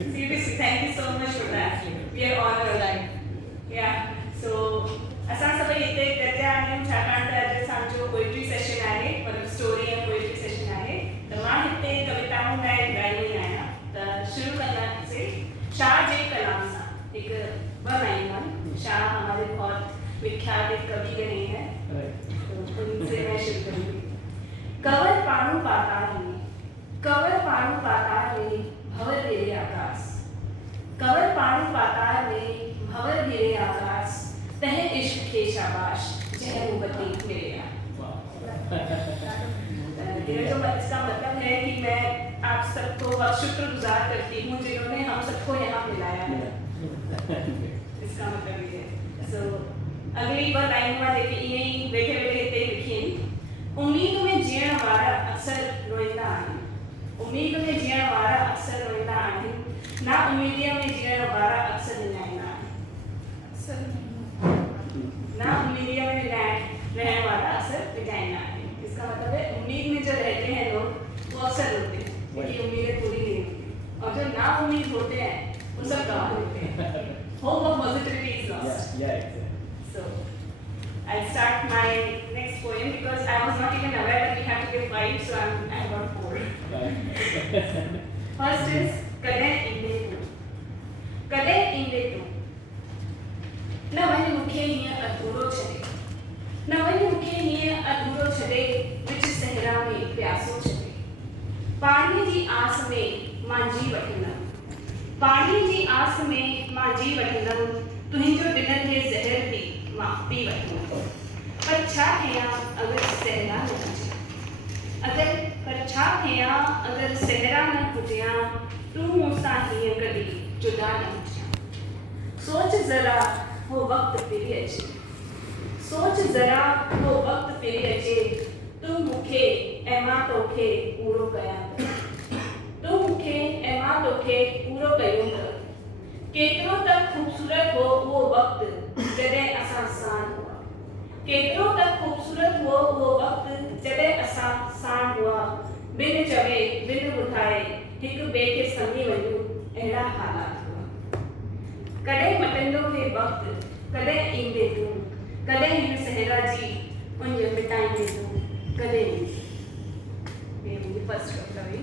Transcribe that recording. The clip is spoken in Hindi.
Seriously, thank you so much for that. We are honored. Yeah. So, असां सभई हिते गॾिया आहियूं छाकाणि त अॼु असांजो पोएट्री सेशन आहे, मतिलबु स्टोरी ऐं पोएट्री सेशन आहे। त मां हिते कविताऊं ॻाईंदी आहियां। त शुरू कंदासीं शाह जे कलाम सां। हिकु ॿ लाइनूं आहिनि। शाह हमारे बहुत विख्यात एक कवि रहे हैं, तो उनसे मैं शुरू करूँगी। कवर पाणू पाताल में, कवर पाणू पाताल में भंवर घेरे आकाश, कवर पाणू पाताल में भंवर घेरे आकाश, तह इश्क के शाबाश जह मोहब्बती मेरे यार। ये जो इसका मतलब है कि मैं आप सबको शुक्रगुजार करती हूँ जिन्होंने हम सबको यहाँ मिलाया है। इसका मतलब ये है। सो अगली बार लाइन में देखिए यही बैठे बैठे हिते लिखी उम्मीद में जीण वारा अक्सर रोईंदा आहिनि, उम्मीद में जीण वारा अक्सर रोईंदा आहिनि, ना उम्मीदीअ में जीण वारा अक्सर विञाईंदा आहिनि, ना उम्मीदीअ में रहने वाला अक्सर विञाईंदा आहिनि। इसका मतलब है उम्मीद में जो रहते हैं लोग वो अक्सर रोते हैं क्योंकि उम्मीदें पूरी नहीं होती, और जो ना उम्मीद होते हैं वो सब गंवा देते हैं। Hope of positivity is lost. Yeah, exactly. So I'll start my next poem because I was not even aware that we have to give 5, so I've got 4. First is Kade Inde Tu. Kade Inde Tu. न वञ मूंखे हीअं अधूरो छॾे, न वञ मूंखे हीअं अधूरो छॾे, विच सहरा में प्यासो छॾे। पाणीअ जी आस में मां जी वठंदमि, पाणीअ जी आस में मां जी वठंदमि, तुंहिंजो ॾिनल हे ज़हर बि मां पी वठंदमि। पर छा कयां अगर सहरा न हुजे, पर छा कयां अगर सहरा न हुजियां, तूं मूंसां हीअं कॾहिं जुदा न हुजियां। सोच ज़रा वो वक्त फिरी अचे, सोच ज़रा वो वक्त फिरी अचे, तूं मूंखे ऐं मां तोखे पूरो कयां त, तूं मूंखे ऐं मां तोखे पूरो कयूं त। केतिरो त ख़ूबसूरत हो वो वक्त जॾहिं असां साण हुआ, केतिरो त ख़ूबसूरत हो वो वक्त जॾहिं असां साण हुआ। बिन चवे बिन ॿुधाए हिक ॿिए खे सम्झी वञूं, अहिड़ा हालात हुआ। कॾहिं मटंदो हे वक्त, कॾहिं ईंदे तूं, कॾहिं हिन सहरा जी उंज मिटाईंदे तूं, कॾहिं। ये मुंहिंजी फर्स्ट कविता हुई।